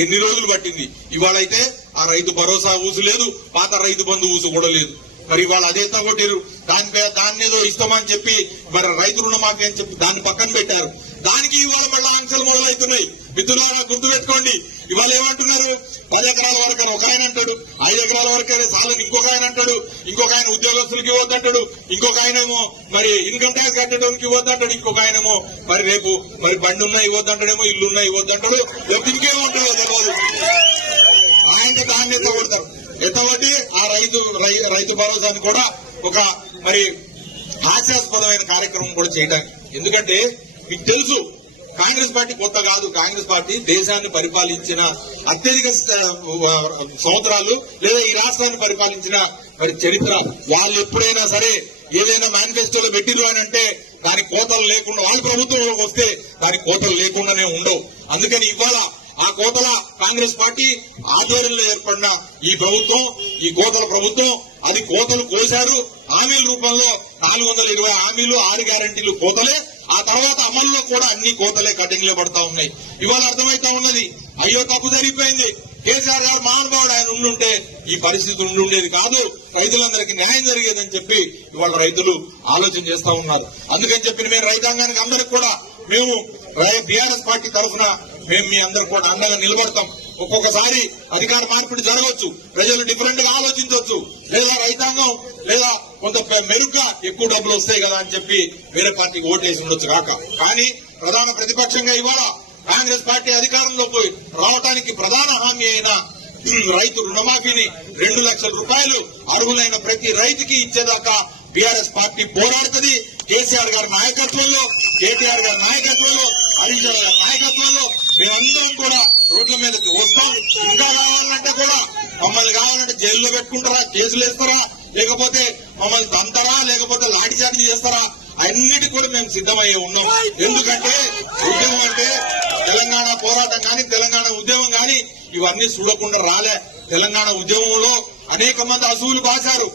ఎన్ని రోజులు పట్టింది? ఇవాళైతే ఆ రైతు భరోసా ఊసు లేదు పాత రైతు బంధు ఊసు కూడా లేదు. మరి ఇవాళ అదే తగ్గొట్టారు దాని దాన్ని ఏదో ఇస్తామని చెప్పి మరి రైతు రుణమాఫీ అని చెప్పి దాన్ని పక్కన పెట్టారు. దానికి ఇవాళ మళ్ళీ ఆంక్షలు మొదలవుతున్నాయి. మిత్రులు గుర్తు పెట్టుకోండి. ఇవాళ ఏమంటున్నారు? పది ఎకరాల వరకు ఒక ఆయన అంటాడు. ఐదు ఎకరాల వరకు సాలని ఇంకొక ఆయన అంటాడు. ఇంకొక ఆయన ఉద్యోగస్తులకి ఇవ్వద్దంటాడు ఇంకొక ఆయనేమో మరి ఇన్కమ్ ట్యాక్స్ కట్టడానికి ఇవ్వద్దంటాడు ఇంకొక ఆయనేమో మరి రేపు మరి బండి ఉన్నా ఇవ్వద్దంటాడేమో ఇల్లున్నా ఇవ్వద్దంటాడు లేకపోతే ఇంకేమో ఆయనకి దాన్ని ఎత్తగొడతారు ఎత్తబట్టి ఆ రైతు రై- రైతు భరోసాని కూడా ఒక మరి హాస్యాస్పదమైన కార్యక్రమం కూడా చేయడానికి ఎందుకంటే మీకు తెలుసు కాంగ్రెస్ పార్టీ కొత్త కాదు. కాంగ్రెస్ పార్టీ దేశాన్ని పరిపాలించిన అత్యధిక సంవత్సరాలు లేదా ఈ రాష్ట్రాన్ని పరిపాలించిన మరి చరిత్ర. వాళ్ళు ఎప్పుడైనా సరే ఏదైనా మేనిఫెస్టోలో పెట్టిరు అని అంటే దాని కోతలు లేకుండా వాళ్ళ ప్రభుత్వంలోకి వస్తే దాని కోతలు లేకుండానే ఉండవు. అందుకని ఇవాళ ఆ కోతల కాంగ్రెస్ పార్టీ ఆధ్వర్యంలో ఏర్పడిన ఈ ప్రభుత్వం ఈ కోతల ప్రభుత్వం అది కోతలు కోశారు. హామీల రూపంలో నాలుగు వందల ఇరవై హామీలు ఆరు గ్యారంటీలు కోతలే. ఆ తర్వాత అమల్లో కూడా అన్ని కోతలే కటింగ్లే పడతా ఉన్నాయి. ఇవాళ అర్థమైతా ఉన్నది అయ్యో తప్పు జరిగిపోయింది. కేసీఆర్ గారు మహానుభావుడు ఆయన ఉండుంటే ఈ పరిస్థితి ఉండుండేది కాదు. రైతులందరికీ న్యాయం జరిగేదని చెప్పి ఇవాళ రైతులు ఆలోచన చేస్తా ఉన్నారు. అందుకని చెప్పి మేము రైతాంగానికి అందరికి కూడా మేము బీఆర్ఎస్ పార్టీ తరఫున మేము మీ అందరు కూడా అండగా నిలబడతాం. ఒక్కొక్కసారి అధికార మార్పిడి జరగవచ్చు. ప్రజలు డిఫరెంట్గా ఆలోచించవచ్చు. లేదా రైతాంగం లేదా కొంత మెరుగ్గా ఎక్కువ డబ్బులు వస్తాయి కదా అని చెప్పి వేరే పార్టీకి ఓటేసి ఉండొచ్చు కాక. కానీ ప్రధాన ప్రతిపక్షంగా ఇవాళ కాంగ్రెస్ పార్టీ అధికారంలోకి రావడానికి ప్రధాన హామీ అయిన రైతు రుణమాఫీని రెండు లక్షల రూపాయలు అర్హులైన ప్రతి రైతుకి ఇచ్చేదాకా బీఆర్ఎస్ పార్టీ పోరాడుతుంది. కేసీఆర్ గారి నాయకత్వంలో కేటీఆర్ గారి నాయకత్వంలో హరీష్ నాయకత్వంలో మేమందరం కూడా రోడ్ల మీదకి వస్తాం. ఇంకా కావాలంటే కూడా మమ్మల్ని కావాలంటే జైల్లో పెట్టుకుంటారా? కేసులు వేస్తారా? లేకపోతే మమ్మల్ని తంతారా? లేకపోతే లాఠీచార్జీ చేస్తారా? అన్నిటి కూడా మేము సిద్ధమయ్యే ఉన్నాం. ఎందుకంటే ఉద్యమం అంటే తెలంగాణ పోరాటం కానీ తెలంగాణ ఉద్యమం కానీ ఇవన్నీ చూడకుండా రాలే. తెలంగాణ ఉద్యమంలో అనేక మంది అసూలు బాశారు